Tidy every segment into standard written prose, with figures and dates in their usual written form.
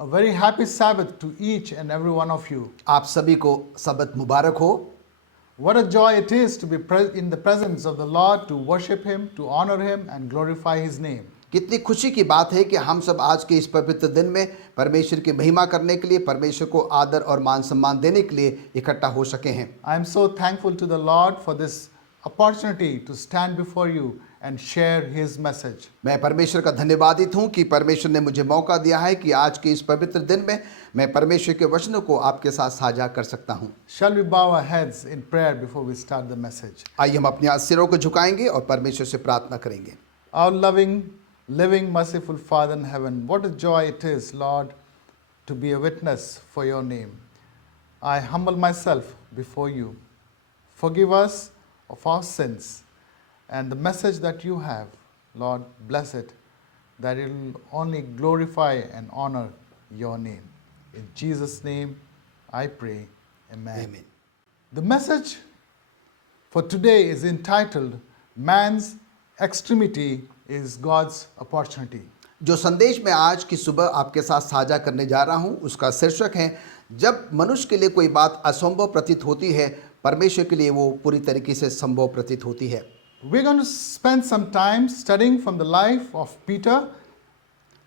A very happy Sabbath to each and every one of you. आप सभी को सबत मुबारक हो। What a joy it is to be in the presence of the Lord, to worship Him, to honor Him, and glorify His name. कितनी खुशी की बात है कि हम सब आज के इस पवित्र दिन में परमेश्वर की महिमा करने के लिए, परमेश्वर को आदर और मान सम्मान देने के लिए इकट्ठा हो सके हैं। I am so thankful to the Lord for this opportunity to stand before you and share His message. मैं परमेश्वर का धन्यवादित हूँ कि परमेश्वर ने मुझे मौका दिया है कि आज के इस पवित्र दिन में मैं परमेश्वर के वचनों को आपके साथ साझा कर सकता हूँ। Shall we bow our heads in prayer before we start the message? आइए हम अपने सिरों को झुकाएंगे और परमेश्वर से प्रार्थना करेंगे। Our loving, living, merciful Father in heaven, what a joy it is, Lord, to be a witness for your name. I humble myself before you. Forgive us of our sins and the message that you have, Lord, bless it, that it will only glorify and honor your name. In Jesus' name I pray, amen. Amen. The message for today is entitled, Man's Extremity is God's Opportunity. जो संदेश मैं आज की सुबह आपके साथ साझा करने जा रहा हूं उसका शीर्षक है, जब मनुष्य के लिए कोई बात असंभव प्रतीत होती है, परमेश्वर के लिए वो पूरी तरीके से संभव प्रतीत होती है। We're going to spend some time studying from the life of Peter,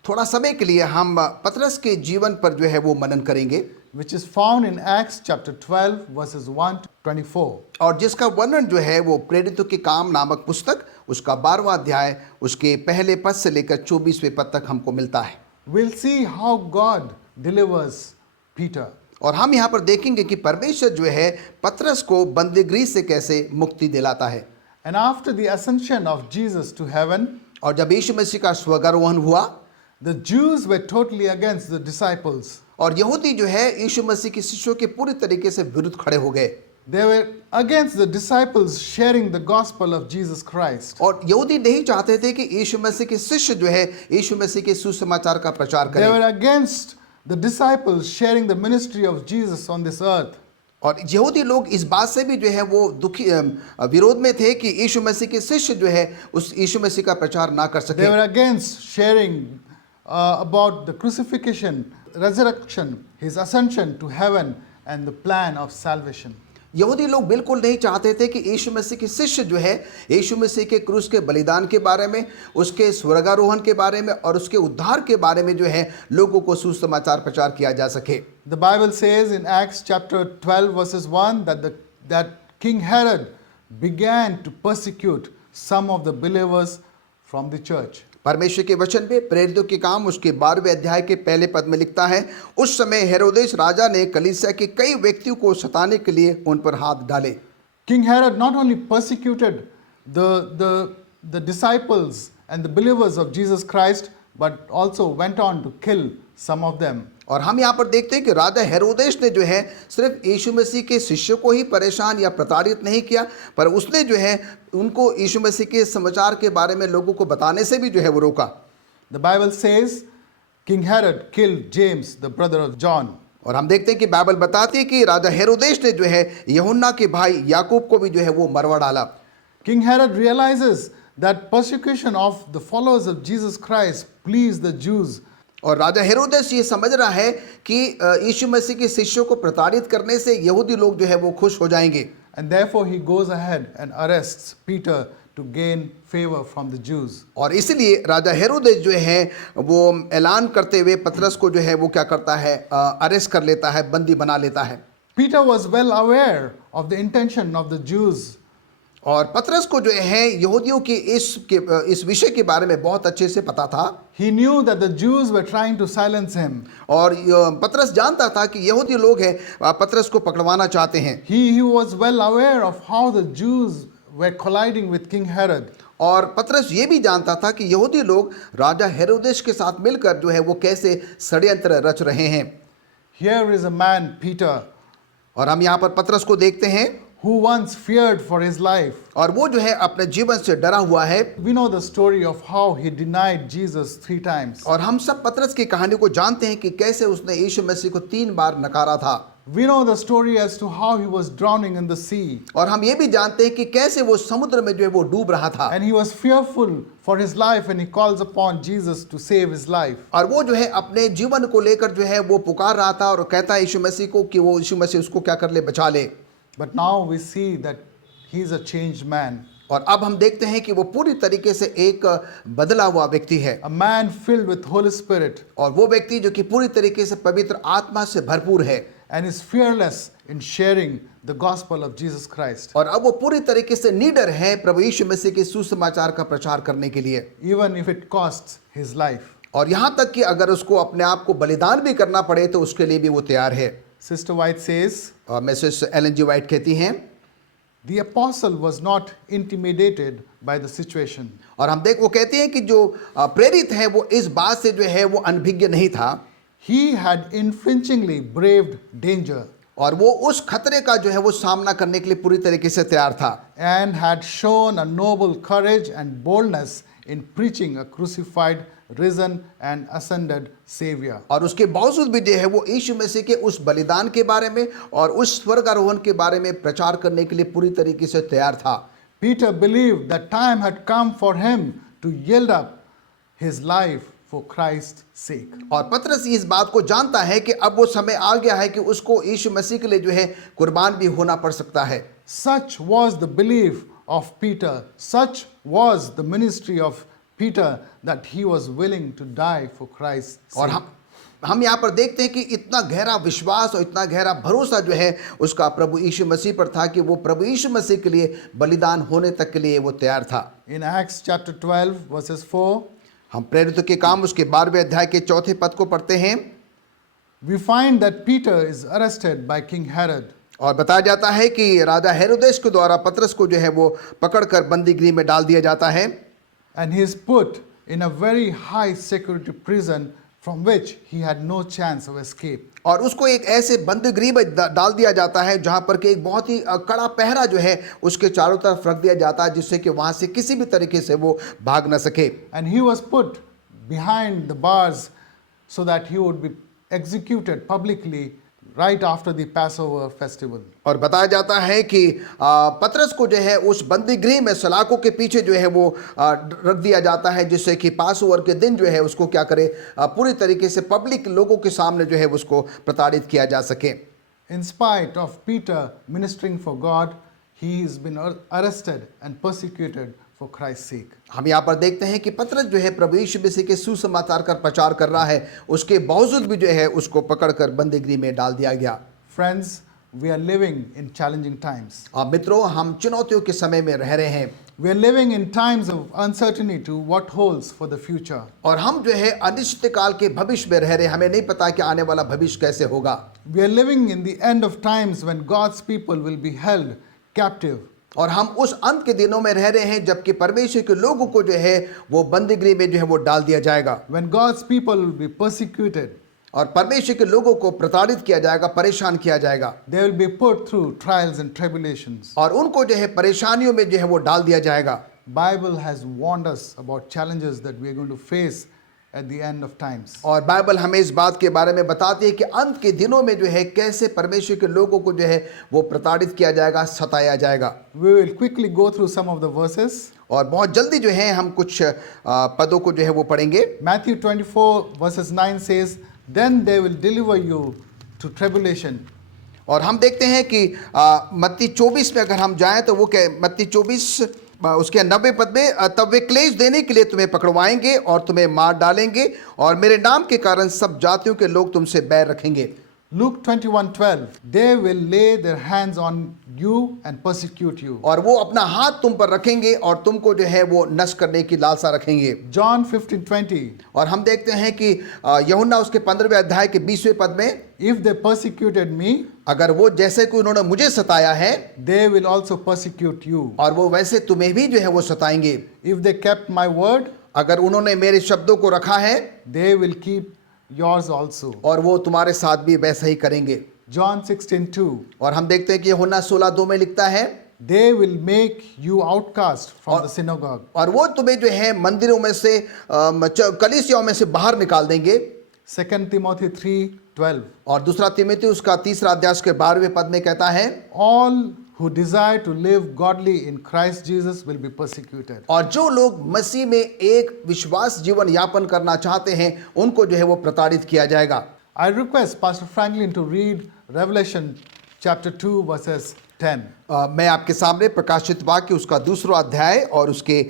थोड़ा समय के लिए हम पतरस के जीवन पर जो है वो मनन करेंगे, which is found in Acts chapter 12 verses 1 to 24. और जिसका वर्णन जो है वो प्रेरितों के काम नामक पुस्तक उसका 12वां अध्याय उसके पहले पद से लेकर 24वें पद तक हमको मिलता है। We'll see how God delivers Peter. और हम यहाँ पर देखेंगे कि परमेश्वर जो है पतरस को बंदीगृह से कैसे मुक्ति दिलाता है। And after the ascension of Jesus to heaven, और जब यीशु मसीह का स्वर्गारोहण हुआ, the Jews were totally against the disciples. और यहूदी जो है यीशु मसीह के शिष्यों के पूरी तरीके से विरुद्ध खड़े हो गए। They were against the disciples sharing the gospel of Jesus Christ. और यहूदी नहीं चाहते थे कि यीशु मसीह के शिष्य जो है यीशु मसीह के सुसमाचार का प्रचार They were करें। against the disciples sharing the ministry of Jesus on this earth. और यहूदी लोग इस बात से भी जो है वो दुखी विरोध में थे कि यीशु मसीह के शिष्य जो है उस यीशु मसीह का प्रचार ना कर They सके। were against sharing about the crucifixion, resurrection, His ascension to heaven, and the plan of salvation. यहूदी लोग बिल्कुल नहीं चाहते थे कि यीशु मसीह के शिष्य जो है यीशु मसीह के क्रूस के बलिदान के बारे में, उसके स्वर्गारोहण के बारे में और उसके उद्धार के बारे में जो है लोगों को सुसमाचार प्रचार किया जा सके। The Bible says in Acts chapter 12 verses 1 that King Herod began to persecute some of the believers from the church. परमेश्वर के वचन में प्रेरितों के काम उसके 12वें अध्याय के पहले पद में लिखता है, उस समय हेरोदेस राजा ने कलीसिया के कई व्यक्तियों को सताने के लिए उन पर हाथ डाले। King Herod not only persecuted the disciples and the believers of Jesus Christ, but also went on to kill some of them. और हम यहाँ पर देखते हैं कि राजा हेरोदेस ने जो है सिर्फ यीशु मसीह के शिष्यों को ही परेशान या प्रताड़ित नहीं किया, पर उसने जो है उनको यीशु मसीह के समाचार के बारे में लोगों को बताने से भी जो है वो रोका। The Bible says King Herod killed James, the brother of John. और हम देखते हैं कि बाइबल बताती है कि राजा हेरोदेस ने जो है यूहन्ना के भाई याकूब को भी जो है वो मरवा डाला। King Herod realizes that persecution of the followers of Jesus Christ pleased the Jews. और राजा हेरोदेस ये समझ रहा है कि यीशु मसीह के शिष्यों को प्रताड़ित करने से यहूदी लोग जो है वो खुश हो जाएंगे। And therefore he goes ahead and arrests Peter to gain favor from the Jews. और इसलिए राजा हेरोदेस जो है वो ऐलान करते हुए पतरस को जो है वो क्या करता है, अरेस्ट कर लेता है, बंदी बना लेता है। Peter was well aware of the intention of the Jews. और पतरस को जो है यहूदियों की इस विषय के बारे में बहुत अच्छे से पता था। He knew that the Jews were trying to silence him. और पतरस जानता था कि यहूदी लोग हैं पतरस को पकड़वाना चाहते हैं। He was well aware of how the Jews were colliding with King Herod. और पतरस ये भी जानता था कि यहूदी लोग राजा हेरोदेस के साथ मिलकर जो है वो कैसे षड्यंत्र रच रहे हैं। Here is a man, Peter, और हम यहाँ पर पतरस को देखते हैं who once feared for his life. और वो जो है अपने जीवन से डरा हुआ है। We know the story of how he denied Jesus 3 times. और हम सब पतरस की कहानी को जानते हैं कि कैसे उसने यीशु मसीह को 3 बार नकारा था। We know the story as to how he was drowning in the sea. और हम ये भी जानते हैं कि कैसे वो समुद्र में जो है वो डूब रहा था, And he was fearful for his life and he calls upon Jesus to save his life. और वो जो है अपने जीवन को लेकर जो है वो पुकार रहा था और कहता है यीशु मसीह को कि वो यीशु मसीह उसको क्या कर ले, बचा ले। But now we see that he is a changed man, और अब हम देखते हैं कि वो पूरी तरीके से एक बदला हुआ व्यक्ति है, a man filled with Holy Spirit, और वो व्यक्ति जो कि पूरी तरीके से पवित्र आत्मा से भरपूर है, and is fearless in sharing the gospel of Jesus Christ. और अब वो पूरी तरीके से निडर है प्रभु यीशु मसीह के सुसमाचार का प्रचार करने के लिए, Even if it costs his life. और यहाँ तक कि अगर उसको अपने आप को बलिदान भी करना पड़े तो उसके लिए भी वो तैयार है। Sister White says, Mrs Ellen G White कहती हैं, the apostle was not intimidated by the situation. और वो कहती हैं कि जो प्रेरित है वो इस बात से जो है वो अनभिज्ञ नहीं था, He had unflinchingly braved danger और वो उस खतरे का जो है वो सामना करने के लिए पूरी तरीके से तैयार था, and had shown a noble courage and boldness in preaching a crucified, risen and ascended Savior. और उसके बावजूद भी जो है वो यीशु मसीह के उस बलिदान के बारे में और उस स्वर्गारोहण के बारे में प्रचार करने के लिए पूरी तरीके से तैयार था। Peter believed that time had come for him to yield up his life for Christ's sake. और पतरस इस बात को जानता है कि अब वो समय आ गया है कि उसको यीशु मसीह के लिए जो है कुर्बान भी होना पड़ सकता है। Such was the belief of Peter, such was the ministry of Peter, that he was willing to die for Christ's और sake. हम यहाँ पर देखते हैं कि इतना गहरा विश्वास और इतना गहरा भरोसा जो है उसका प्रभु यीशु मसीह पर था कि वो प्रभु यीशु मसीह के लिए बलिदान होने तक के लिए वो तैयार था। In Acts chapter 12 verses 4, हम प्रेरितों के काम उसके 12वें अध्याय के 4थे पद को पढ़ते हैं, we find that Peter is arrested by King Herod. और बताया जाता है कि राजा हेरोदेस के द्वारा पतरस को जो है वो पकड़कर बंदी गृह में डाल दिया जाता है, And he is put in a very high security prison from which he had no chance of escape. और उसको एक ऐसे बंदी गृह में डाल दिया जाता है जहाँ पर कि एक बहुत ही कड़ा पहरा जो है उसके चारों तरफ रख दिया जाता है जिससे कि वहाँ से किसी भी तरीके से वो भाग न सके। And he was put behind the bars so that he would be executed publicly right after the Passover festival. और बताया जाता है कि पतरस को जो है उस बंदी गृह में सलाखों के पीछे जो है वो रख दिया जाता है जिससे कि पासओवर के दिन जो है उसको क्या करे, पूरी तरीके से पब्लिक लोगों के सामने जो है उसको प्रताड़ित किया जा सके। In spite of Peter ministering for God, he has been arrested and persecuted for Christ's sake. हम यहाँ पर देखते हैं कि पतरस जो है प्रभु यीशु मसीह के सुसमाचार का प्रचार कर रहा है, उसके बावजूद भी जो है उसको पकड़कर बंदी गृह में डाल दिया गया। Friends, we are living in challenging times. मित्रों, हम चुनौतियों के समय में रह रहे हैं। We are living in times of uncertainty to what holds for the future. और हम जो है अनिश्चित काल के भविष्य में रह रहे हैं, हमें नहीं पता कि आने वाला भविष्य कैसे होगा। We are living in the end of times when God's people will be held captive. और हम उस अंत के दिनों में रह रहे हैं जबकि परमेश्वर के लोगों को जो है वो बंदी गृह में जो है वो डाल दिया जाएगा। When God's people will be persecuted, और परमेश्वर के लोगों को प्रताड़ित किया जाएगा, परेशान किया जाएगा, they will be put through trials and tribulations. और उनको जो है परेशानियों में जो है वो डाल दिया जाएगा। Bible has warned us about challenges that we are going to face at the end of times. और बाइबल हमें इस बात के बारे में बताती है कि अंत के दिनों में जो है कैसे परमेश्वर के लोगों को जो है वो प्रताड़ित किया जाएगा, सताया जाएगा। We will quickly go through some of the verses. और बहुत जल्दी जो है हम कुछ पदों को जो है वो पढ़ेंगे। Matthew 24 verses 9 says, then they will deliver you to tribulation. और हम देखते हैं कि मत्ती 24 में अगर हम जाएं तो वो क्या, मत्ती 24 उसके 90 पद में, तब वे क्लेश देने के लिए तुम्हें पकड़वाएंगे और तुम्हें मार डालेंगे और मेरे नाम के कारण सब जातियों के लोग तुमसे बैर रखेंगे। Luke 21:12, they will lay their hands on you and persecute you. और वो अपना हाथ तुम पर रखेंगे और तुमको जो है वो नष्ट करने की लालसा रखेंगे। John 15:20, और हम देखते हैं कि यूहन्ना उसके 15वें अध्याय के 20वें पद में, if they persecuted me, अगर वो जैसे कि उन्होंने मुझे सताया है they will also persecute you. और वो वैसे तुम्हें भी जो है वो सताएंगे। If they kept my word, अगर उन्होंने मेरे शब्दों को रखा है they will keep yours also. और वो तुम्हारे साथ भी वैसा ही करेंगे। John 16:2, और हम देखते हैं कि यूहन्ना 16:2 में लिखता है, they will make you outcast from the synagogue. और वो तुम्हें जो है मंदिरों में से कलीसियाओं में से बाहर निकाल देंगे। 2 Timothy 3 12. और दूसरा तीमुथियुस उसका 3 अध्याय उसके 12वें पद में कहता है, All who desire to live godly in Christ Jesus will be persecuted. और जो लोग मसीह में एक विश्वास जीवन यापन करना चाहते हैं उनको जो है वो प्रताड़ित किया जाएगा। I request Pastor Franklin to read Revelation chapter 2 verses 10. मैं आपके सामने प्रकाशित वाक्य उसका 2 अध्याय और उसके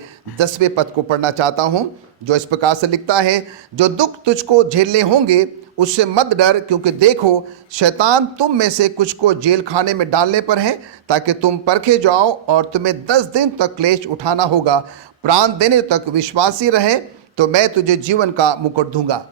10वें पद को पढ़ना चाहता हूं, जो इस प्रकार से लिखता है, जो दुख तुझको झेलने होंगे उससे मत डर, क्योंकि देखो शैतान तुम में से कुछ को जेल खाने में डालने पर है, ताकि तुम परखे जाओ और तुम्हें 10 दिन तक क्लेश उठाना होगा। प्राण देने तक विश्वासी रहे तो मैं तुझे जीवन का मुकुट दूंगा।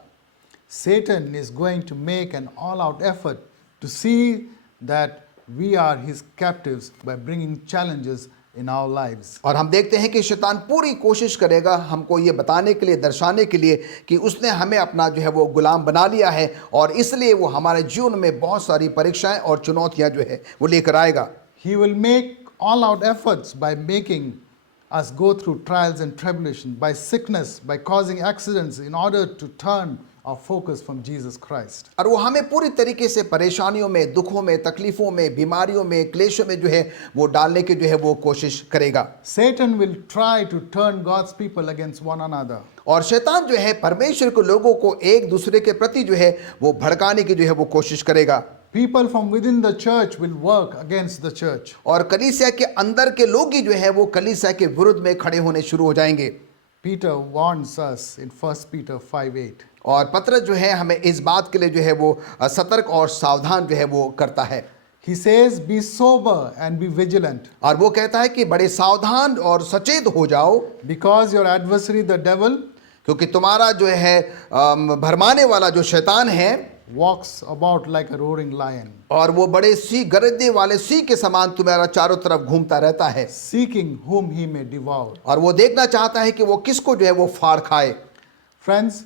Satan is going to make an all-out effort to see that we are his captives by bringing challenges in our lives. और हम देखते हैं कि शैतान पूरी कोशिश करेगा हमको ये बताने के लिए, दर्शाने के लिए कि उसने हमें अपना जो है वो गुलाम बना लिया है, और इसलिए वो हमारे जीवन में बहुत सारी परीक्षाएं और चुनौतियां जो है वो लेकर आएगा। He will make all-out efforts by making us go through trials and tribulations, by sickness, by causing accidents in order to turn our focus from Jesus Christ. और वो हमें पूरी तरीके से परेशानियों में, दुखों में, तकलीफों में, बीमारियों में, क्लेशों में जो है वो डालने की जो है वो कोशिश करेगा। Satan will try to turn God's people against one another. और शैतान जो है परमेश्वर के लोगों को एक दूसरे के प्रति जो है वो भड़काने की जो है वो कोशिश करेगा। People from within the church will work against the church. और कलीसिया के अंदर के लोग ही जो है वो कलीसिया के विरुद्ध में खड़े होने शुरू हो जाएंगे। Peter warns us in 1 Peter 5:8. और पत्रस जो है हमें इस बात के लिए जो है वो सतर्क और सावधान जो है वो करता है। He says, be sober and be vigilant, और वो कहता है कि बड़े सावधान और सचेत हो जाओ, because your adversary the devil क्योंकि तुम्हारा जो है भरमाने वाला जो शैतान है walks about like a roaring lion, और वो बड़े सी गरजने वाले सी के समान तुम्हारा चारों तरफ घूमता रहता है, seeking whom he may devour. और वो देखना चाहता है कि वो किसको जो है वो फाड़ खाए। Friends,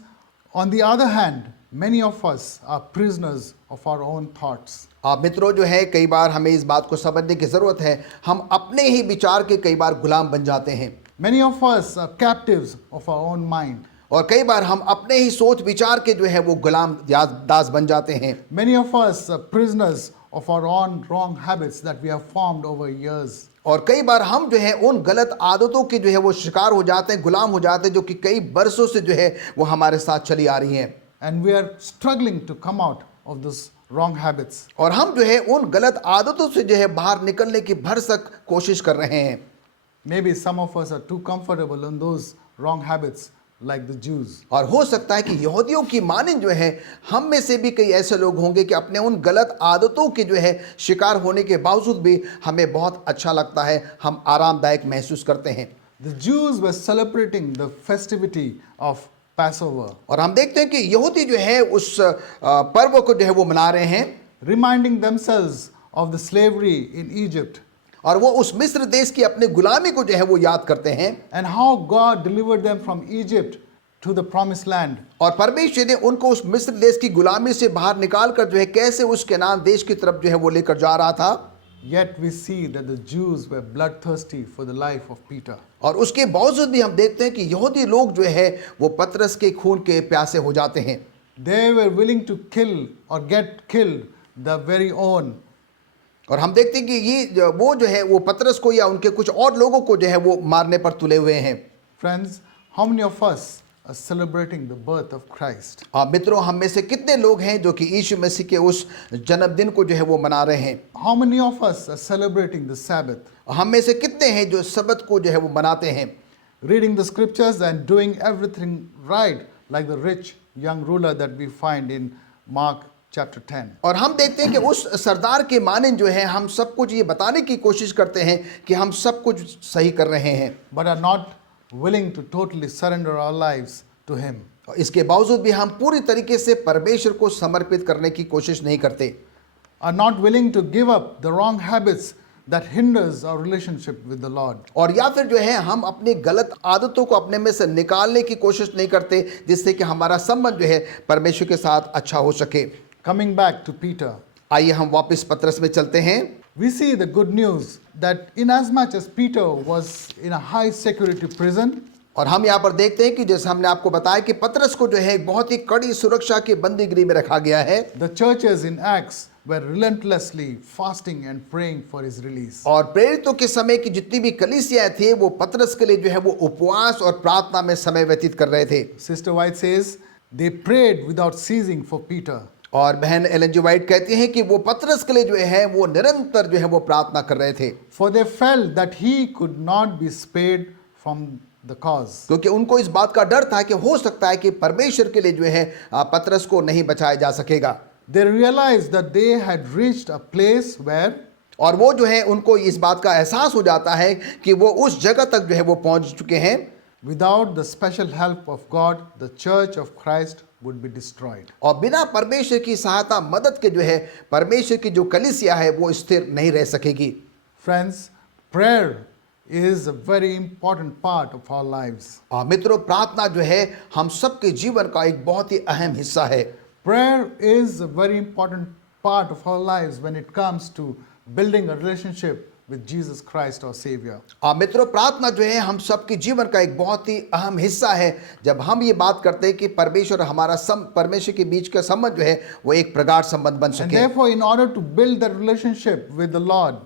on the other hand, many of us are prisoners of our own thoughts. आप मित्रों जो है कई बार हमें इस बात को समझने की ज़रूरत है, हम अपने ही विचार के कई बार गुलाम बन जाते हैं। Many of us are captives of our own mind. और कई बार हम अपने ही सोच विचार के जो है वो गुलाम दास बन जाते हैं। Many of us are prisoners of our own wrong habits that we have formed over years. और कई बार हम जो है उन गलत आदतों के जो है वो शिकार हो जाते हैं, गुलाम हो जाते हैं, जो कि कई बरसों से जो है वो हमारे साथ चली आ रही हैं। And we are struggling to come out of those wrong habits. और हम जो है उन गलत आदतों से जो है बाहर निकलने की भरसक कोशिश कर रहे हैं। Maybe some of us are too comfortable in those wrong habits like the Jews. और हो सकता है कि यहूदियों की मानिंद जो है हम में से भी कई ऐसे लोग होंगे कि अपने उन गलत आदतों के जो है शिकार होने के बावजूद भी हमें बहुत अच्छा लगता है, हम आरामदायक महसूस करते हैं। The Jews were celebrating the festivity of Passover, और हम देखते हैं कि यहूदी जो है उस पर्व को जो है वो मना रहे हैं, reminding themselves of the slavery in Egypt और वो उस मिस्र देश की अपनी गुलामी को जो है वो याद करते हैं, and how God delivered them from Egypt to the promised land. और परमेश्वर ने उनको उस मिस्र देश की गुलामी से बाहर निकाल कर जो है कैसे उस कनान देश की तरफ जो है वो लेकर जा रहा था। Yet we see that the Jews were bloodthirsty for the life of Peter. और उसके बावजूद भी हम देखते हैं कि यहूदी लोग जो है वो पतरस के खून के प्यासे हो जाते हैं। They were willing to kill or get killed the very own. और हम देखते हैं कि ये वो जो है वो पतरस को या उनके कुछ और लोगों को जो है वो मारने पर तुले हुए हैं। Friends, how many of us are celebrating the birth of Christ? मित्रों, हम में से कितने लोग हैं जो कि यीशु मसीह के उस जन्मदिन को जो है वो मना रहे हैं? How many of us are celebrating the Sabbath? हम में से कितने हैं जो सबत को जो है वो मनाते हैं? Reading the scriptures and doing everything right, like the rich young ruler that we find in Mark chapter 10. और हम देखते हैं कि उस सरदार के मानिंद जो है हम सब कुछ ये बताने की कोशिश करते हैं कि हम सब कुछ सही कर रहे हैं, But are not willing to totally surrender our lives to him. और इसके बावजूद भी हम पूरी तरीके से परमेश्वर को समर्पित करने की कोशिश नहीं करते, Are not willing to give up the wrong habits that hinders our relationship with the Lord. और या फिर जो है हम अपनी गलत आदतों को अपने में से निकालने की कोशिश नहीं करते जिससे कि हमारा संबंध जो है परमेश्वर के साथ अच्छा हो सके। Coming back to Peter, आइए हम वापस पतरस में चलते हैं। we see the good news that inasmuch as Peter was in a high security prison, और हम यहाँ पर देखते हैं कि जैसे हमने आपको बताया कि पतरस को जो है एक बहुत ही कड़ी सुरक्षा के बंदीगृह में रखा गया है। The churches in Acts were relentlessly fasting and praying for his release. और प्रेरितों के समय की जितनी भी कलीसियाएं थी वो पतरस के लिए जो है वो उपवास और प्रार्थना में समय व्यतीत कर रहे थे। Sister White says they prayed without ceasing for Peter. और बहन एलन जी वाइट कहती हैं कि वो पतरस के लिए जो है वो निरंतर जो है वो प्रार्थना कर रहे थे, For they felt that he could not be spared from the cause. क्योंकि उनको इस बात का डर था कि हो सकता है कि परमेश्वर के लिए जो है पतरस को नहीं बचाया जा सकेगा। They realized that they had reached a place where और वो जो है उनको इस बात का एहसास हो जाता है कि वो उस जगह तक जो है वो पहुंच चुके हैं, without the special help of God, the church of Christ would be destroyed. और बिना परमेश्वर की सहायता मदद के जो है परमेश्वर की जो कलीसिया है वो स्थिर नहीं रह सकेगी। Friends, prayer is a very important part of our lives. मित्रों, प्रार्थना जो है हम सबके जीवन का एक बहुत ही अहम हिस्सा है। Prayer is a very important part of our lives when it comes to building a relationship with Jesus Christ, our Savior. मित्रों, प्रार्थना जो है हम सबके जीवन का एक बहुत ही अहम हिस्सा है। जब हम ये बात करते हैं कि परमेश्वर हमारा परमेश्वर के बीच का संबंध जो है वो एक प्रगाढ़ संबंध बन And सके, therefore, in order to build that relationship with the Lord,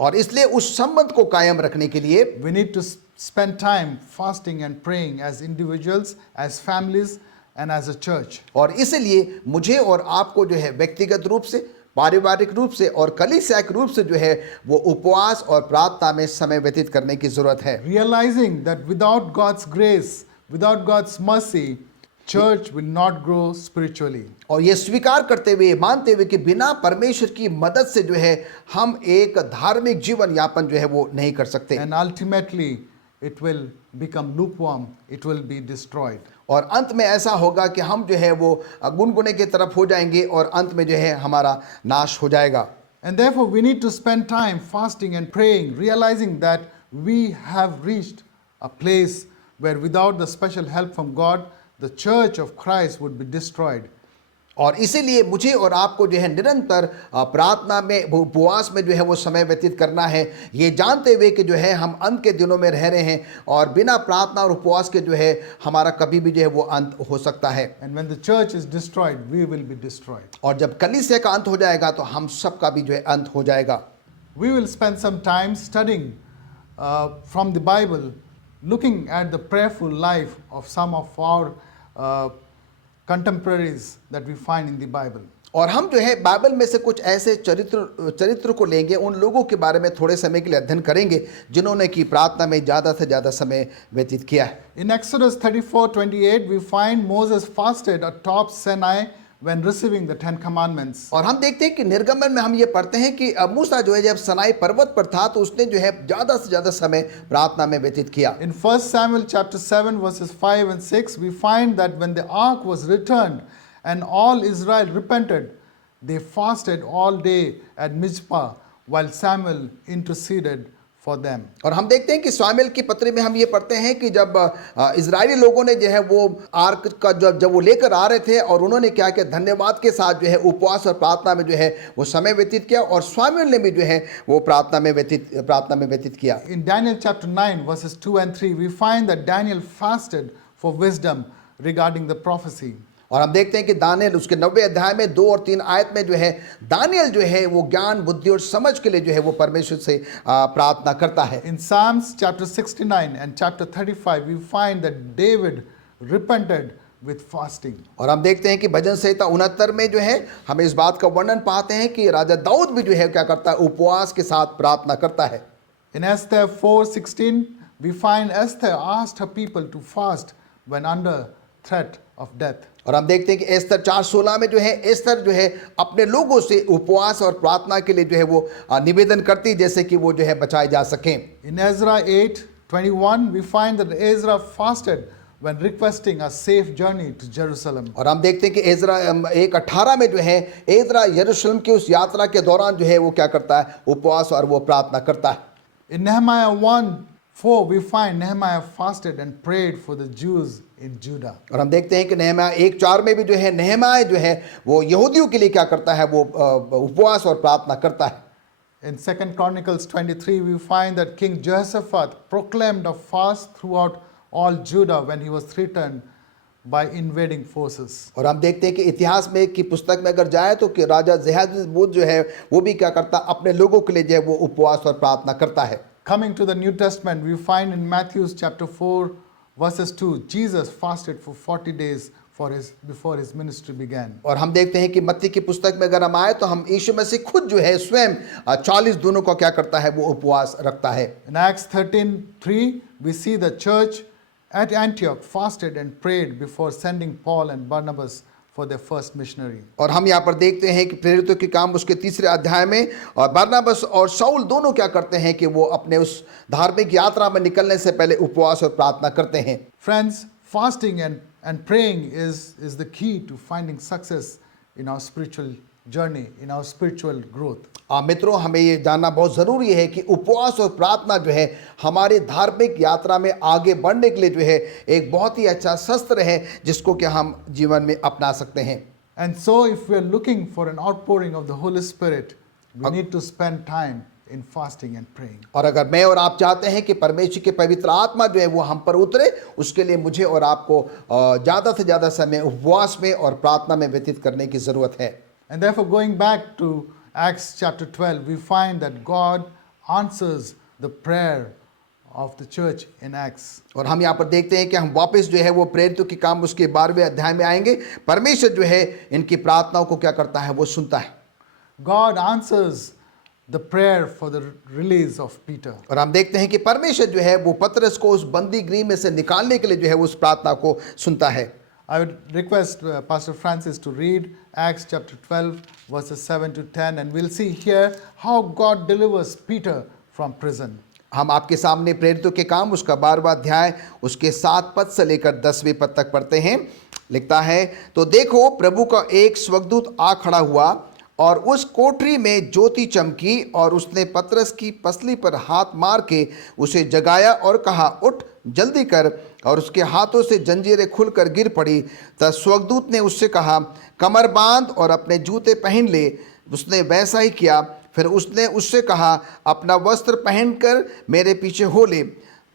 और इसलिए उस संबंध को कायम रखने के लिए we need to spend time fasting and praying as individuals, as families, and as a church. और इसलिए मुझे और आपको जो है व्यक्तिगत रूप से, पारिवारिक रूप से और कलीसियाक रूप से जो है वो उपवास और प्रार्थना में समय व्यतीत करने की जरूरत है, Realizing that without God's grace, without God's mercy, church will not grow spiritually. और ये स्वीकार करते हुए, मानते हुए कि बिना परमेश्वर की मदद से जो है हम एक धार्मिक जीवन यापन जो है वो नहीं कर सकते, And ultimately, it will become lukewarm, it will be destroyed. और अंत में ऐसा होगा कि हम जो है वो गुनगुने की तरफ हो जाएंगे और अंत में जो है हमारा नाश हो जाएगा। And therefore, we need to spend time fasting and praying, realizing that we have reached a place where without the special help from God, the church of Christ would be destroyed. और इसीलिए मुझे और आपको जो है निरंतर प्रार्थना में, उपवास में जो है वो समय व्यतीत करना है, ये जानते हुए कि जो है हम अंत के दिनों में रह रहे हैं और बिना प्रार्थना और उपवास के जो है हमारा कभी भी जो है वो अंत हो सकता है। And when the church is destroyed, we will be destroyed. और जब कलीसिया का अंत हो जाएगा तो हम सबका भी जो है अंत हो जाएगा। We will spend some time studying from the Bible, looking at the prayerful life of some of our contemporaries that we find in the Bible. और हम जो है बाइबल में से कुछ ऐसे चरित्र को लेंगे, उन लोगों के बारे में थोड़े समय के लिए अध्ययन करेंगे जिन्होंने की प्रार्थना में ज़्यादा से ज़्यादा समय व्यतीत किया है। In Exodus 34:28, we find Moses fasted atop Sinai when receiving the 10 commandments. और हम देखते हैं कि निर्गमन में हम ये पढ़ते हैं कि मूसा जो है जब सनाई पर्वत पर था तो उसने जो है ज़्यादा से ज़्यादा समय प्रार्थना में व्यतीत किया। In 1 Samuel chapter 7 verses 5 and 6, we find that when the ark was returned and all Israel repented, they fasted all day at Mizpah while Samuel interceded for them. और हम देखते हैं कि सामुएल की पत्री में हम ये पढ़ते हैं कि जब इजरायली लोगों ने जो है वो आर्क का जब वो लेकर आ रहे थे और उन्होंने क्या किया, धन्यवाद के साथ जो है उपवास और प्रार्थना में जो है वो समय व्यतीत किया और सामुएल ने भी जो है वो प्रार्थना में व्यतीत किया। In Daniel chapter 9 verses 2 and 3, we find that Daniel fasted for wisdom regarding the prophecy. और हम देखते हैं कि दानियल उसके 90 अध्याय में 2 और 3 आयत में जो है दानियल जो है वो ज्ञान, बुद्धि और समझ के लिए जो है वो परमेश्वर से प्रार्थना करता है। In Psalms chapter 69 and chapter 35, we find that David repented with fasting. और हम देखते हैं कि भजन संहिता 69 में जो है हम इस बात का वर्णन पाते हैं कि राजा दाऊद भी जो है क्या करता है, उपवास के साथ प्रार्थना करता है। In Esther 4:16, we find Esther asked her people to fast when under threat of death. और हम देखते हैं कि एस्तर 4:16 में जो है एस्तर जो है अपने लोगों से उपवास और प्रार्थना के लिए जो है वो निवेदन करती जैसे कि वो जो है बचाए जा सकें। In Ezra 8:21, we find that Ezra fasted when requesting a safe journey to Jerusalem. और हम देखते हैं कि एजरा 1:18 में जो है एजरा यरूशलेम की उस यात्रा के दौरान जो है वो क्या करता है, उपवास और वो प्रार्थना करता है। In Nehemiah 1:4, we find Nehemiah fasted and prayed for the Jews in Judah. और हम देखते हैं कि नहम्याह 1:4 में भी जो है नहम्याह जो है वो यहूदियों के लिए क्या करता है, वो उपवास और प्रार्थना करता है। In 2 Chronicles 23, we find that King Jehoshaphat proclaimed a fast throughout all Judah when he was threatened by invading forces. और हम देखते हैं कि इतिहास में की पुस्तक में अगर जाए तो कि राजा जहजबूत जो है वो भी क्या करता, अपने लोगों के लिए जो है वो उपवास और प्रार्थना करता है। Coming to the New Testament, we find in Matthew chapter 4, verses 2, Jesus fasted for 40 days before his ministry began. और हम देखते हैं कि मत्ती की पुस्तक में अगर हम आए तो हम यीशु मसीह खुद जो है स्वयं 40 दिनों का क्या करता है, वो उपवास रखता है। In Acts 13:3, we see the church at Antioch fasted and prayed before sending Paul and Barnabas for their first missionary. और हम यहाँ पर देखते हैं कि प्रेरितों के काम उसके 3 अध्याय में और बरनबास और शाऊल दोनों क्या करते हैं कि वो अपने उस धार्मिक यात्रा में निकलने से पहले उपवास और प्रार्थना करते हैं। Friends, fasting and praying is the key to finding success in our spiritual journey, in our spiritual growth. मित्रों, हमें ये जानना बहुत ज़रूरी है कि उपवास और प्रार्थना जो है हमारी धार्मिक यात्रा में आगे बढ़ने के लिए जो है एक बहुत ही अच्छा शस्त्र है जिसको कि हम जीवन में अपना सकते हैं। And so if we are looking for an outpouring of the Holy Spirit, we need to spend time in fasting and praying. और अगर मैं और आप चाहते हैं कि परमेश्वर के पवित्र आत्मा जो है वो हम पर उतरे, उसके लिए मुझे और आपको ज़्यादा से ज़्यादा समय उपवास में और प्रार्थना में व्यतीत करने की ज़रूरत है। And therefore, going back to Acts chapter 12, we find that God answers the prayer of the church in Acts. और हम यहाँ पर देखते हैं कि हम वापस जो है वो प्रेरितों के काम उसके 12वें अध्याय में आएंगे। परमेश्वर जो है इनकी प्रार्थनाओं को क्या करता है, वो सुनता है। God answers the prayer for the release of Peter. और हम देखते हैं कि परमेश्वर जो है वो पतरस को उस बंदी गृह में से निकालने के लिए जो है उस प्रार्थना को सुनता है। I would request Pastor Francis to read Acts chapter 12, verses 7 to 10, and we'll see here how God delivers Peter from prison. हम आपके सामने प्रेरितों के काम उसका 12वां अध्याय उसके 7 पद से लेकर 10वें पद तक पढ़ते हैं। लिखता है, तो देखो प्रभु का एक स्वर्गदूत आ खड़ा हुआ और उस कोठरी में ज्योति चमकी और उसने पतरस की पसली पर हाथ मार के उसे जगाया और कहा, उठ जल्दी कर। और उसके हाथों से जंजीरें खुलकर गिर पड़ी। तब स्वर्गदूत ने उससे कहा, कमर बांध और अपने जूते पहन ले। उसने वैसा ही किया। फिर उसने उससे कहा, अपना वस्त्र पहनकर मेरे पीछे हो ले।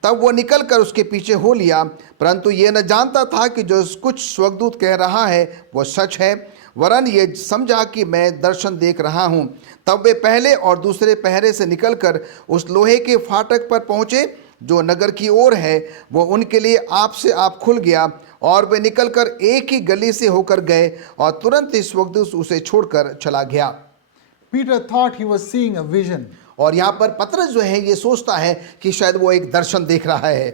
तब वो निकल कर उसके पीछे हो लिया, परंतु ये न जानता था कि जो कुछ स्वर्गदूत कह रहा है वो सच है, वरन ये समझा कि मैं दर्शन देख रहा हूँ। तब वे पहले और दूसरे पहरे से निकलकर उस लोहे के फाटक पर पहुँचे जो नगर की ओर है। वो उनके लिए आप से आप खुल गया और वे निकलकर एक ही गली से होकर गए और तुरंत ही स्वर्गदूत उसे छोड़कर चला गया। Peter thought he was seeing a vision. और यहाँ पर पतरस जो है ये सोचता है कि शायद वो एक दर्शन देख रहा है।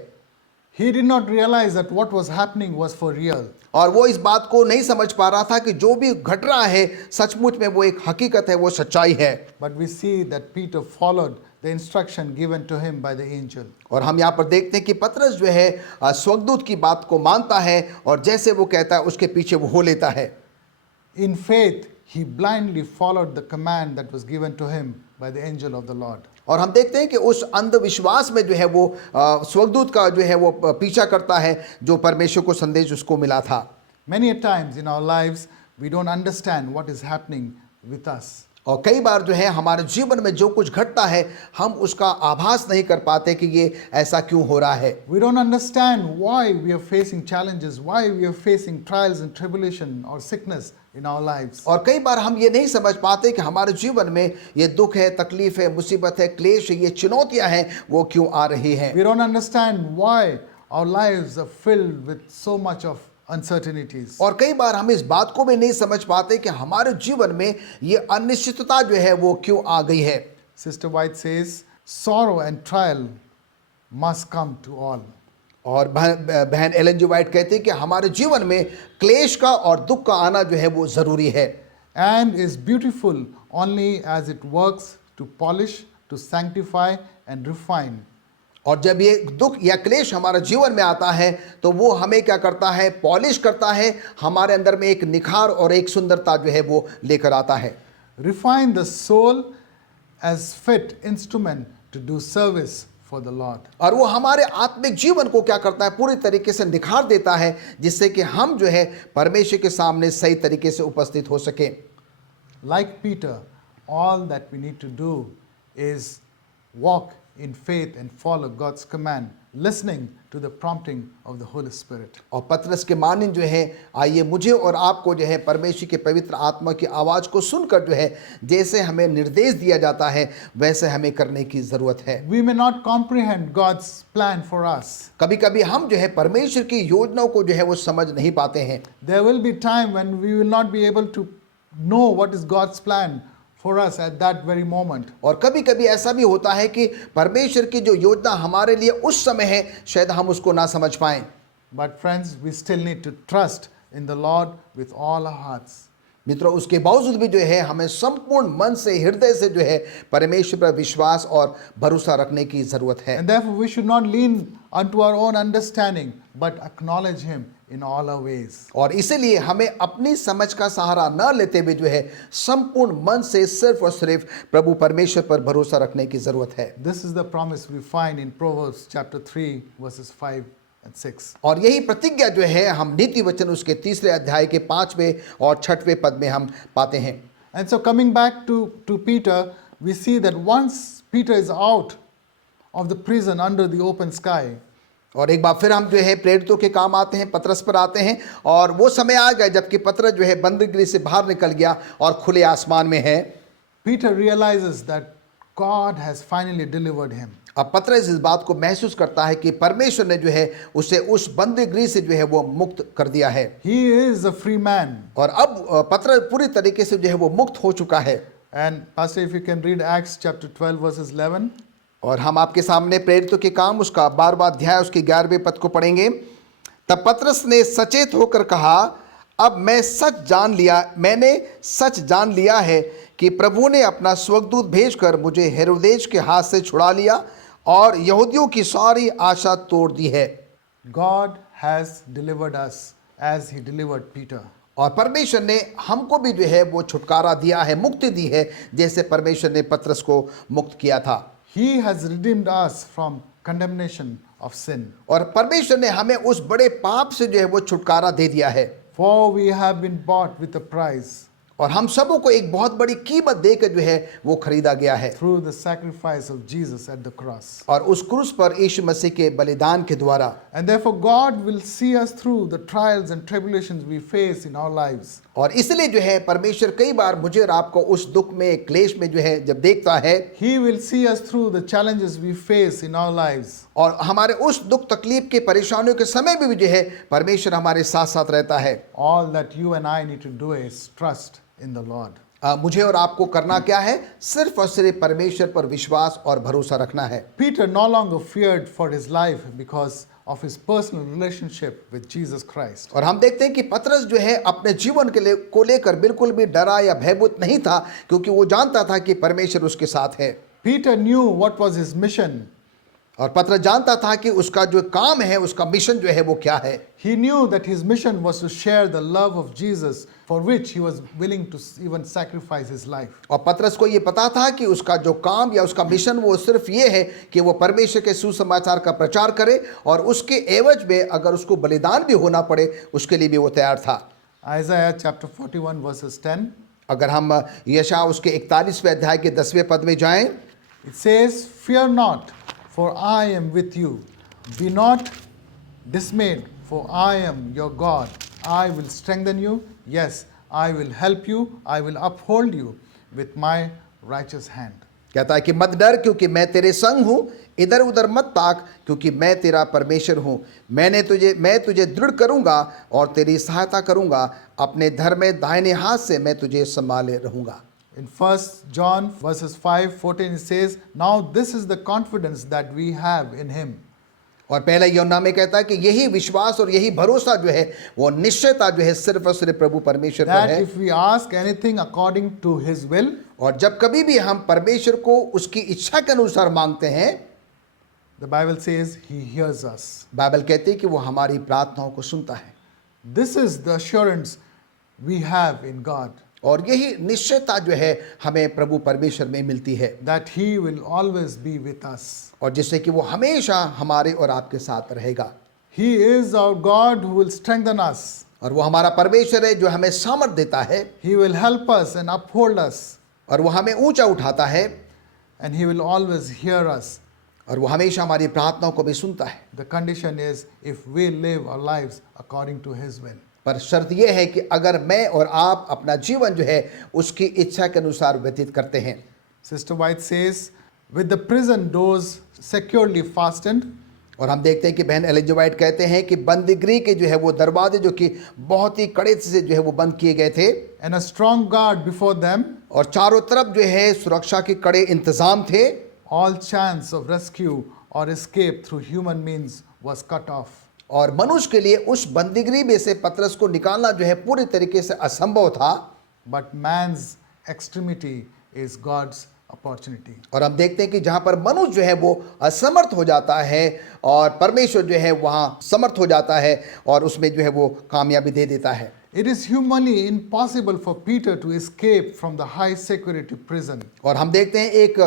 He did not realize that what was happening was for real. और वो इस बात को नहीं समझ पा रहा था कि जो भी घट रहा है सचमुच में वो एक हकीकत है, वो सच्चाई है। But we see that Peter followed the instruction given to him by the angel. और हम यहाँ पर देखते हैं कि पतरस जो है स्वर्गदूत की बात को मानता है और जैसे वो कहता है उसके पीछे वो हो लेता है। In faith, he blindly followed the command that was given to him by the angel of the Lord. और हम देखते हैं कि उस अंधविश्वास में जो है वो स्वर्गदूत का जो है वो पीछा करता है जो परमेश्वर को संदेश उसको मिला था। Many a times in our lives, we don't understand what is happening with us. और कई बार जो है हमारे जीवन में जो कुछ घटता है हम उसका आभास नहीं कर पाते कि ये ऐसा क्यों हो रहा है। We don't understand why we are facing challenges, why we are facing trials and tribulation or sickness in our lives. और कई बार हम ये नहीं समझ पाते कि हमारे जीवन में ये दुख है, तकलीफ है, मुसीबत है, क्लेश है, ये चुनौतियां हैं, वो क्यों आ रही हैं। We don't understand why our lives are filled with so much of uncertainties. और कई बार हम इस बात को भी नहीं समझ पाते कि हमारे जीवन में ये अनिश्चितता जो है वो क्यों आ गई है। Sister White says, sorrow and trial must come to all. और बहन एलन जी वाइट कहती है कि हमारे जीवन में क्लेश का और दुख का आना जो है वो ज़रूरी है। And is beautiful only as it works to polish, to sanctify and refine. और जब ये दुख या क्लेश हमारे जीवन में आता है तो वो हमें क्या करता है, पॉलिश करता है, हमारे अंदर में एक निखार और एक सुंदरता जो है वो लेकर आता है। Refine the soul as fit instrument to do service for the Lord. और वो हमारे आत्मिक जीवन को क्या करता है, पूरी तरीके से निखार देता है जिससे कि हम जो है परमेश्वर के सामने सही तरीके से उपस्थित हो सके। Like Peter, all that we need to do is walk in faith and follow God's command, listening to the prompting of the Holy Spirit. और पतरस के मानिन जो है, आइए मुझे और आपको जो है परमेश्वर के पवित्र आत्मा की आवाज़ को सुनकर जो है जैसे हमें निर्देश दिया जाता है वैसे हमें करने की ज़रूरत है। We may not comprehend God's plan for us. कभी कभी हम जो है परमेश्वर की योजनाओं को जो है वो समझ नहीं पाते हैं। There will be time when we will not be able to know what is God's plan for us at that very moment. और कभी कभी ऐसा भी होता है कि परमेश्वर की जो योजना हमारे लिए उस समय है शायद हम उसको ना समझ पाएं। But friends, we still need to trust in the Lord with all our hearts. मित्रों, उसके बावजूद भी जो है हमें संपूर्ण मन से हृदय से जो है परमेश्वर पर विश्वास और भरोसा रखने की जरूरत है। And therefore we should not lean unto our own understanding, but acknowledge Him in all our ways. और इसीलिए हमें अपनी समझ का सहारा न लेते हुए जो है संपूर्ण मन से सिर्फ और सिर्फ प्रभु परमेश्वर पर भरोसा रखने की जरूरत है। This is the promise we find in Proverbs chapter 3 verses 5 and 6. और यही प्रतिज्ञा जो है हम नीति वचन उसके 3 अध्याय के 5वें और 6वें पद में हम पाते हैं। And so coming back to Peter, we see that once Peter is out of the prison under the open sky, और एक बार फिर हम जो है प्रेरितों के काम आते हैं, पतरस पर आते हैं, और वो समय आ गया जबकि पतरस जो है बंदीगृह से बाहर निकल गया और खुले आसमान में है। Peter realizes that God has finally delivered him. अब पतरस इस बात को महसूस करता है कि परमेश्वर ने जो है उसे उस बंदीगृह से जो है वो मुक्त कर दिया है। He is a free man. और अब पतरस पूरी तरीके से जो है वो मुक्त हो चुका है। And Pastor, if you can read Acts chapter 12 verses 11. और हम आपके सामने प्रेरितों के काम उसका 12वां अध्याय उसके 11वें पद को पढ़ेंगे। तब पतरस ने सचेत होकर कहा, अब मैंने सच जान लिया है कि प्रभु ने अपना स्वर्गदूत भेजकर मुझे हेरोदेस के हाथ से छुड़ा लिया और यहूदियों की सारी आशा तोड़ दी है। God has delivered us as He delivered Peter. और परमेश्वर ने हमको भी जो है वो छुटकारा दिया है, मुक्ति दी है, जैसे परमेश्वर ने पतरस को मुक्त किया था। He has redeemed us from condemnation of sin. और परमेश्वर ने हमें उस बड़े पाप से जो है वो छुटकारा दे दिया है। For we have been bought with a price. और हम सबों को एक बहुत बड़ी कीमत देकर जो है वो खरीदा गया है Through the sacrifice of Jesus at the cross. और उस क्रूस पर यीशु मसीह के बलिदान के द्वारा। And therefore God will see us through the trials and tribulations we face in our lives. और इसलिए जो है परमेश्वर कई बार मुझे और आपको उस दुख में क्लेश में जो है जब देखता है, He will see us through the challenges we face in our lives. और हमारे उस दुख तकलीफ के परेशानियों के समय में भी जो है परमेश्वर हमारे साथ साथ रहता है। All that you and I need to do is trust in the Lord. मुझे और आपको करना क्या है? सिर्फ और सिर्फ परमेश्वर पर विश्वास और भरोसा रखना है। Peter no longer feared for his life because of his personal relationship with Jesus Christ. और हम देखते हैं कि पतरस जो है अपने जीवन को लेकर बिल्कुल भी डरा या भयभीत नहीं था, क्योंकि वो जानता था कि परमेश्वर उसके साथ है। Peter knew what was his mission. और पतरस जानता था कि उसका जो काम है, उसका मिशन जो है वो क्या है। He knew that his mission was to share the love of Jesus, for which he was willing to even sacrifice his life. और पतरस को ये पता था कि उसका जो काम या उसका मिशन वो सिर्फ ये है कि वो परमेश्वर के सुसमाचार का प्रचार करे, और उसके एवज में अगर उसको बलिदान भी होना पड़े उसके लिए भी वो तैयार था। Isaiah chapter 41 verses 10. अगर हम यशायाह उसके 41वें अध्याय के 10वें पद में जाएं, It says, "Fear not, for I am with you. Be not dismayed, for I am your God. I will strengthen you. Yes, I will help you. I will uphold you with my righteous hand." कहता है कि मत डर, क्योंकि मैं तेरे संग हूँ, इधर उधर मत ताक, क्योंकि मैं तेरा परमेश्वर हूँ। मैं तुझे दृढ़ करूँगा और तेरी सहायता करूँगा, अपने धर में दाहिने हाथ से मैं तुझे संभाले रहूँगा। In 1 John verses 5:14 it says, "Now this is the confidence that we have in him." और पहला यूहन्ना में कहता है कि यही विश्वास और यही भरोसा जो है वो निश्चयता जो है सिर्फ और सिर्फ प्रभु परमेश्वर पर That है। if we ask anything according to his will, और जब कभी भी हम परमेश्वर को उसकी इच्छा के अनुसार मांगते हैं, the Bible says he hears us. Bible कहती है कि वो हमारी प्रार्थनाओं को सुनता है। This is the assurance we have in God, और यही निश्चयता जो है हमें प्रभु परमेश्वर में मिलती है, that he will always be with us. और जिससे कि वो हमेशा हमारे और आपके साथ रहेगा। He is our God who will strengthen us. और वो हमारा परमेश्वर है जो हमें सामर्थ देता है, He will help us and uphold us, और वो हमें ऊंचा उठाता है, and he will always hear us और वो हमेशा हमारी प्रार्थनाओं को भी सुनता है। The condition is if we live our lives according to His will. पर शर्त यह है कि अगर मैं और आप अपना जीवन जो है उसकी इच्छा के अनुसार व्यतीत करते हैं। Sister White says, with the prison doors securely fastened, और हम देखते हैं कि बहन एलेन जी वाइट कहते हैं कि बंदीगृह के जो है वो दरवाजे जो कि बहुत ही कड़े से जो है वो बंद किए गए थे, and a strong guard before them, और चारों तरफ जो है सुरक्षा के कड़े इंतजाम थे, all chance of rescue or escape through human means was cut off. और मनुष्य के लिए उस बंदीगृह में से पतरस को निकालना जो है पूरी तरीके से असंभव था। But man's extremity is God's opportunity. और हम देखते हैं कि जहां पर मनुष्य जो है वो असमर्थ हो जाता है और परमेश्वर जो है वहां समर्थ हो जाता है और उसमें जो है वो कामयाबी दे देता है। It is humanly impossible for Peter to escape from the high security prison. और हम देखते हैं एक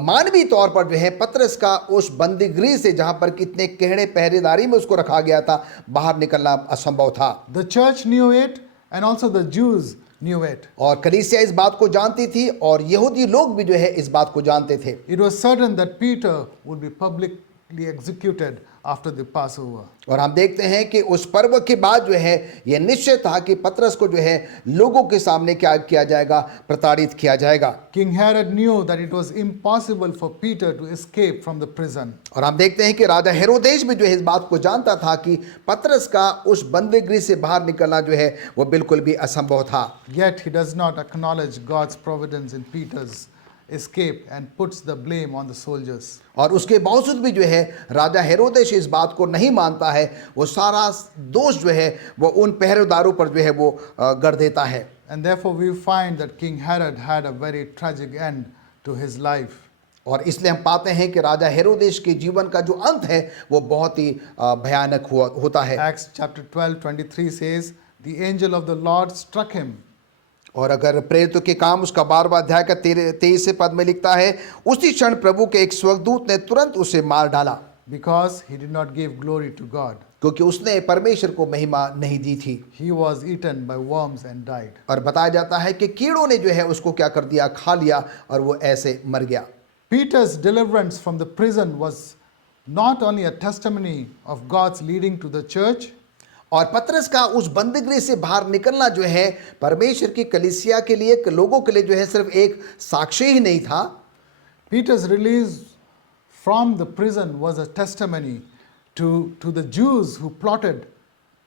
मानवीय तौर पर जो है पतरस का उस बंदीगृह से जहां पर कितने गहरे पहरेदारी में उसको रखा गया था, बाहर निकलना असंभव था। The church knew it and also the Jews knew it. और कलीसिया इस बात को जानती थी और यहूदी लोग भी जो है इस बात को जानते थे। It was certain that Peter would be publicly executed after the Passover. और हम देखते हैं कि उस पर्व के बाद जो है यह निश्चय था कि पतरस को जो है लोगों के सामने क्या किया जाएगा, प्रताड़ित किया जाएगा। King Herod knew that it was impossible for Peter to escape from the prison. और हम देखते हैं कि राजा हेरोदेस भी जो है इस बात को जानता था कि पतरस का उस बंदीगृह से बाहर निकलना जो है वो बिल्कुल भी असंभव था। Yet he does not acknowledge God's providence in Peter's escape and puts the blame on the soldiers. और उसके बावजूद भी जो है राजा हेरोदेस इस बात को नहीं मानता है, वो सारा दोष जो है वो उन पहरेदारों पर जो है वो गढ़ देता है। And therefore we find that King Herod had a very tragic end to his life. और इसलिए हम पाते हैं कि राजा हेरोदेस के जीवन का जो अंत है वो बहुत ही भयानक होता है। Acts chapter 12:23 says, the angel of the Lord struck him. और अगर प्रेरितों के काम उसका 12वां अध्याय का 23 पद में लिखता है, उसी क्षण प्रभु के एक स्वर्गदूत ने तुरंत उसे मार डाला, Because he did not give glory to God. क्योंकि उसने परमेश्वर को महिमा नहीं दी थी। He was eaten by worms and died. और बताया जाता है कि कीड़ों ने जो है उसको क्या कर दिया, खा लिया और वो ऐसे मर गया। Peter's deliverance from the prison was not only a testimony of God's leading to the church, और पतरस का उस बंदीगृह से बाहर निकलना जो है परमेश्वर की कलीसिया के लिए, लोगों के लिए जो है सिर्फ एक साक्ष्य ही नहीं था। Peter's release from the prison was a testimony to the Jews who plotted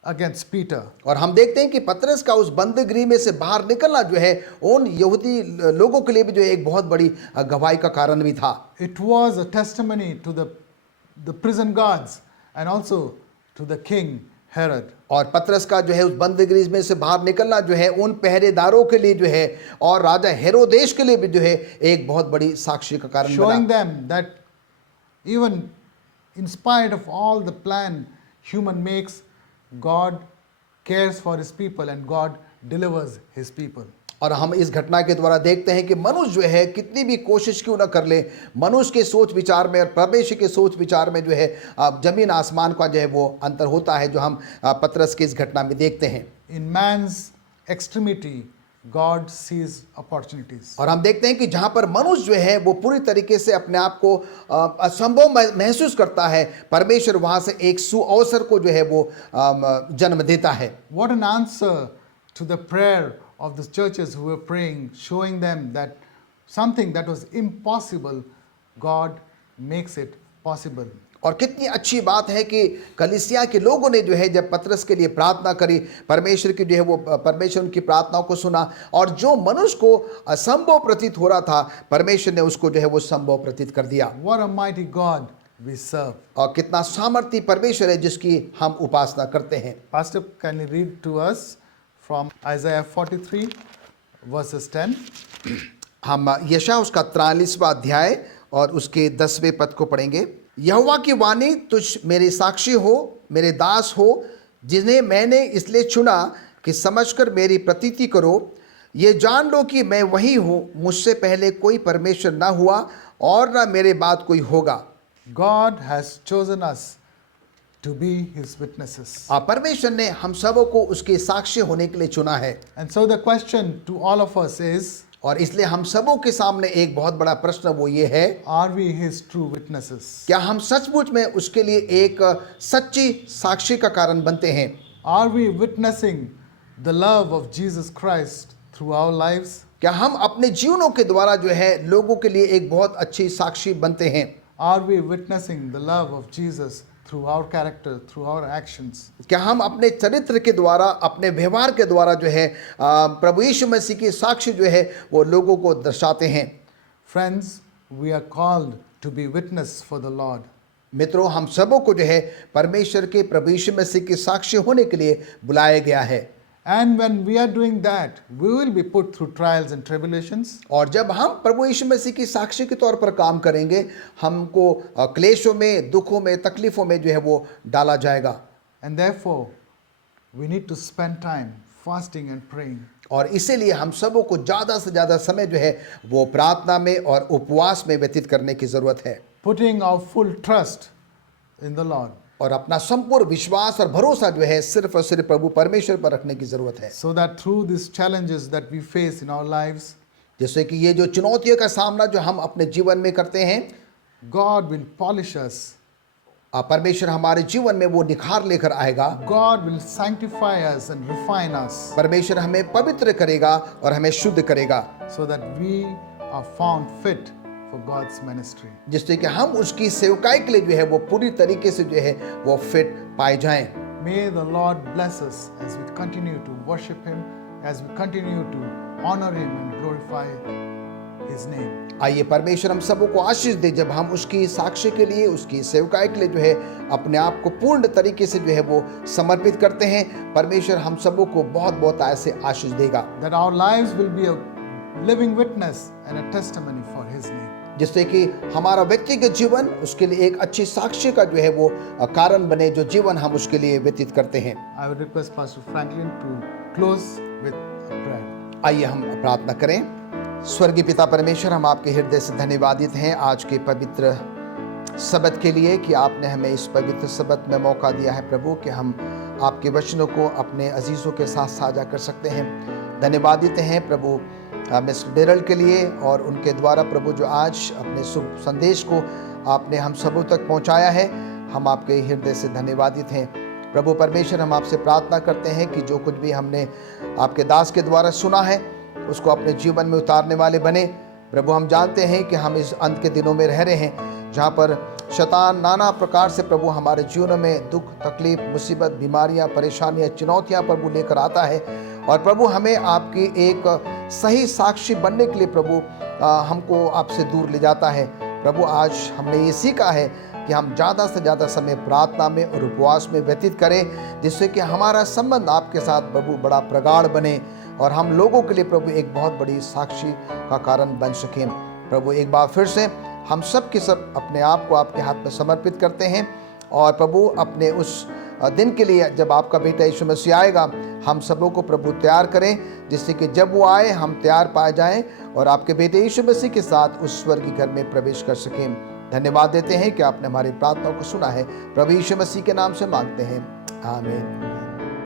against Peter. और हम देखते हैं कि पतरस का उस बंदीगृह में से बाहर निकलना जो है उन यहूदी लोगों के लिए भी जो है एक बहुत बड़ी गवाही का कारण भी था। It was a testimony to the prison guards and also to the king Herod. और पतरस का जो है उस बंदीगृह में से बाहर निकलना जो है उन पहरेदारों के लिए जो है और राजा हेरोदेस के लिए भी जो है एक बहुत बड़ी साक्ष्य का कारण Showing बना। them that even in spite of all the plan human makes, God cares for his people and God delivers his people. और हम इस घटना के द्वारा देखते हैं कि मनुष्य जो है कितनी भी कोशिश क्यों ना कर ले, मनुष्य के सोच विचार में और परमेश्वर के सोच विचार में जो है जमीन आसमान का जो है वो अंतर होता है, जो हम पतरस की इस घटना में देखते हैं। In man's extremity, God sees opportunities. और हम देखते हैं कि जहाँ पर मनुष्य जो है वो पूरी तरीके से अपने आप को असंभव महसूस करता है, परमेश्वर वहाँ से एक सुअवसर को जो है वो जन्म देता है। What an answer to the prayer of the churches who were praying, showing them that something that was impossible, God makes it possible. और कितनी अच्छी बात है कि कलीसिया के लोगों ने जो है जब पतरस के लिए प्रार्थना करी, परमेश्वर की जो है वो परमेश्वर उनकी प्रार्थनाओं को सुना और जो मनुष्य को असंभव प्रतीत हो रहा था, परमेश्वर ने उसको जो है वो संभव प्रतीत कर दिया। What a mighty God we serve. और कितना सामर्थी परमेश्वर है जिसकी हम उपासना करते हैं। Pastor, can you read to us from Isaiah 43 verses 10? हम यशायाह उसका 43वां अध्याय और उसके 10वें पद को पढ़ेंगे। यहोवा की वाणी तुझ मेरे साक्षी हो, मेरे दास हो, जिन्हें मैंने इसलिए चुना कि समझकर मेरी प्रतीति करो। ये जान लो कि मैं वही हूँ, मुझसे पहले कोई परमेश्वर ना हुआ और ना मेरे बाद कोई होगा। God has chosen us to be his witnesses. परमेश्वर ने हम सबों को उसके साक्षी होने के लिए चुना है। And so the question to all of us is, और इसलिए हम सबों के सामने एक बहुत बड़ा प्रश्न वो ये है, are we His true witnesses? क्या हम सचमुच में उसके लिए एक सच्ची साक्षी का कारण बनते हैं? Are we witnessing the love of Jesus Christ through our lives? क्या हम अपने जीवनों के द्वारा जो है लोगों के लिए एक बहुत अच्छी साक्षी बनते हैं? Are we witnessing the love of Jesus through our character, through our actions? क्या हम अपने चरित्र के द्वारा, अपने व्यवहार के द्वारा जो है प्रभु यीशु मसीह की साक्षी जो है वो लोगों को दर्शाते हैं? Friends, we are called to be witness for the Lord. मित्रों, हम सबों को जो है परमेश्वर के प्रभु यीशु मसीह की साक्षी होने के लिए बुलाया गया है। And when we are doing that, we will be put through trials and tribulations. और जब हम प्रभु यीशु मसीह की साक्षी के तौर पर काम करेंगे, हमको क्लेशों में, दुखों में, तकलीफों में जो है वो डाला जाएगा। And therefore, we need to spend time fasting and praying. और इसीलिए हम सबों को ज़्यादा से ज़्यादा समय जो है वो प्रार्थना में और उपवास में व्यतीत करने की ज़रूरत है, Putting our full trust in the Lord, और अपना संपूर्ण विश्वास और भरोसा जो है सिर्फ और सिर्फ प्रभु परमेश्वर पर रखने की ज़रूरत है, so that through these challenges that we face in our lives, जैसे कि ये जो चुनौतियों का सामना जो हम अपने जीवन में करते हैं, God will polish us. परमेश्वर हमारे जीवन में वो निखार लेकर आएगा। God will sanctify us and refine us परमेश्वर हमें पवित्र करेगा और हमें शुद्ध करेगा, so that we are found fit for God's ministry. जिससे कि हम उसकी सेवकाई के लिए जो है वो पूरी तरीके से जो है वो फिट पाए जाएं। May the Lord bless us as we continue to worship Him, as we continue to honor Him and glorify His name. आइए परमेश्वर हम सबों को आशीष दे, जब हम उसकी साक्ष्य के लिए, उसकी सेवकाई के लिए जो है अपने आप को पूर्ण तरीके से जो है वो समर्पित करते हैं। परमेश्वर हम सबों को बहुत बहुत ऐसे आशीष देगा, That our lives will be a living witness and a testimony for His name. जिससे कि हमारा व्यक्तिगत जीवन उसके लिए एक अच्छी साक्ष्य का जो है वो कारण बने, जो जीवन हम उसके लिए व्यतीत करते हैं। I would request Pastor Franklin to close with a prayer. आइए हम प्रार्थना करें। स्वर्गीय पिता परमेश्वर, हम आपके हृदय से धन्यवादित हैं आज के पवित्र सबत के लिए कि आपने हमें इस पवित्र सबत में मौका दिया है प्रभु, कि हम आपके वचनों को अपने अजीज़ों के साथ साझा कर सकते हैं। धन्यवादित हैं प्रभु मिस्टर डेरल के लिए और उनके द्वारा प्रभु जो आज अपने शुभ संदेश को आपने हम सबों तक पहुंचाया है। हम आपके हृदय से धन्यवादित हैं प्रभु परमेश्वर। हम आपसे प्रार्थना करते हैं कि जो कुछ भी हमने आपके दास के द्वारा सुना है उसको अपने जीवन में उतारने वाले बने प्रभु। हम जानते हैं कि हम इस अंत के दिनों में रह रहे हैं, जहाँ पर शैतान नाना प्रकार से प्रभु हमारे जीवन में दुख, तकलीफ, मुसीबत, बीमारियां, परेशानियां, चुनौतियां प्रभु लेकर आता है। और प्रभु हमें आपकी एक सही साक्षी बनने के लिए प्रभु हमको आपसे दूर ले जाता है प्रभु। आज हमने ये सीखा है कि हम ज़्यादा से ज़्यादा समय प्रार्थना में और उपवास में व्यतीत करें, जिससे कि हमारा संबंध आपके साथ प्रभु बड़ा प्रगाढ़ बने और हम लोगों के लिए प्रभु एक बहुत बड़ी साक्षी का कारण बन सकें प्रभु। एक बार फिर से हम सब के सब अपने आप को आपके हाथ में समर्पित करते हैं और प्रभु अपने उस दिन के लिए जब आपका बेटा यीशु मसीह आएगा, हम सबों को प्रभु तैयार करें, जिससे कि जब वो आए हम तैयार पाए जाएं और आपके बेटे यीशु मसीह के साथ उस स्वर्गीय घर में प्रवेश कर सकें। धन्यवाद देते हैं कि आपने हमारी प्रार्थनाओं को सुना है। प्रभु यीशु मसीह के नाम से मांगते हैं, आमीन।